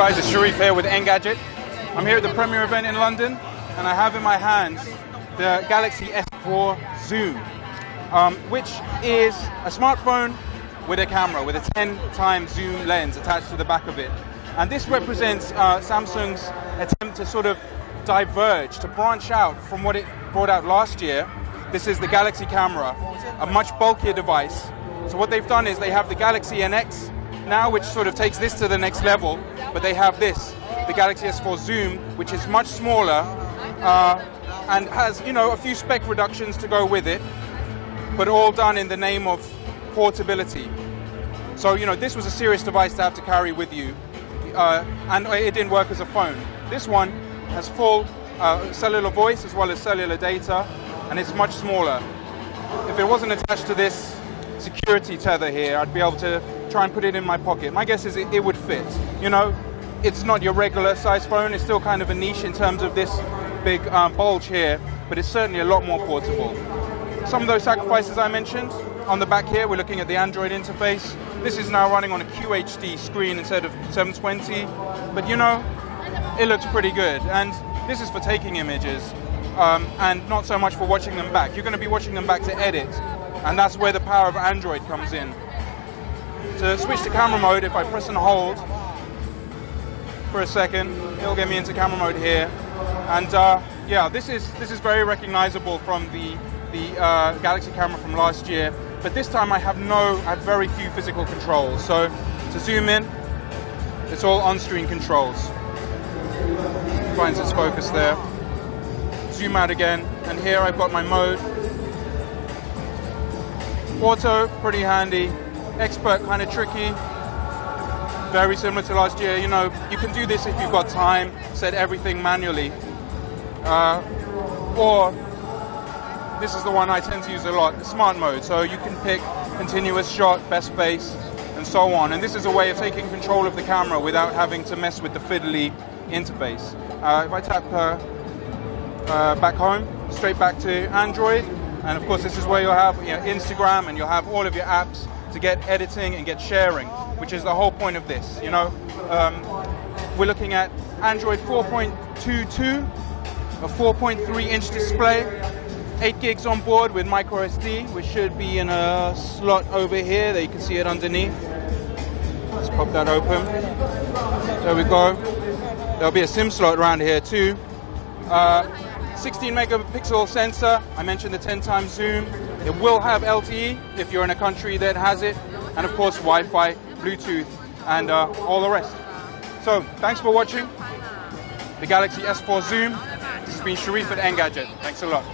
guys, it's Sharif here with Engadget. I'm here at the premiere event in London, and I have in my hands the Galaxy S4 Zoom, which is a smartphone with a camera, with a 10x zoom lens attached to the back of it. And this represents Samsung's attempt to sort of diverge, to branch out from what it brought out last year. This is the Galaxy camera, a much bulkier device. So what they've done is they have the Galaxy NX now, which sort of takes this to the next level, but they have this, the Galaxy S4 Zoom, which is much smaller and has, you know, a few spec reductions to go with it, but all done in the name of portability. So, you know, this was a serious device to have to carry with you, and it didn't work as a phone. This one has full cellular voice as well as cellular data, and it's much smaller. If it wasn't attached to this security tether here, I'd be able to try and put it in my pocket. My guess is it would fit. You know, it's not your regular size phone. It's still kind of a niche in terms of this big bulge here, but it's certainly a lot more portable. Some of those sacrifices I mentioned, on the back here, we're looking at the Android interface. This is now running on a QHD screen instead of 720, but you know, it looks pretty good. And this is for taking images, and not so much for watching them back. You're going to be watching them back to edit, and that's where the power of Android comes in. To switch to camera mode, if I press and hold for a second, it'll get me into camera mode here. And yeah, this is very recognizable from the Galaxy camera from last year, but this time I have very few physical controls. So to zoom in, it's all on-screen controls. Finds its focus there. Zoom out again, and here I've got my mode. Auto, pretty handy. Expert, kind of tricky. Very similar to last year. You know, you can do this if you've got time, set everything manually. Or this is the one I tend to use a lot, the smart mode. So you can pick continuous shot, best face, and so on. And this is a way of taking control of the camera without having to mess with the fiddly interface. If I tap back home, straight back to Android, and of course this is where you'll have, you know, Instagram, and you'll have all of your apps to get editing and get sharing, which is the whole point of this. You know, we're looking at Android 4.22, a 4.3-inch display, 8 gigs on board with micro SD, which should be in a slot over here. There you can see it underneath. Let's pop that open. There we go. There'll be a SIM slot around here too. 16 megapixel sensor. I mentioned the 10x zoom. It will have LTE if you're in a country that has it, and of course Wi-Fi, Bluetooth, and all the rest. So thanks for watching the Galaxy S4 Zoom. This has been Sharif at Engadget. Thanks a lot.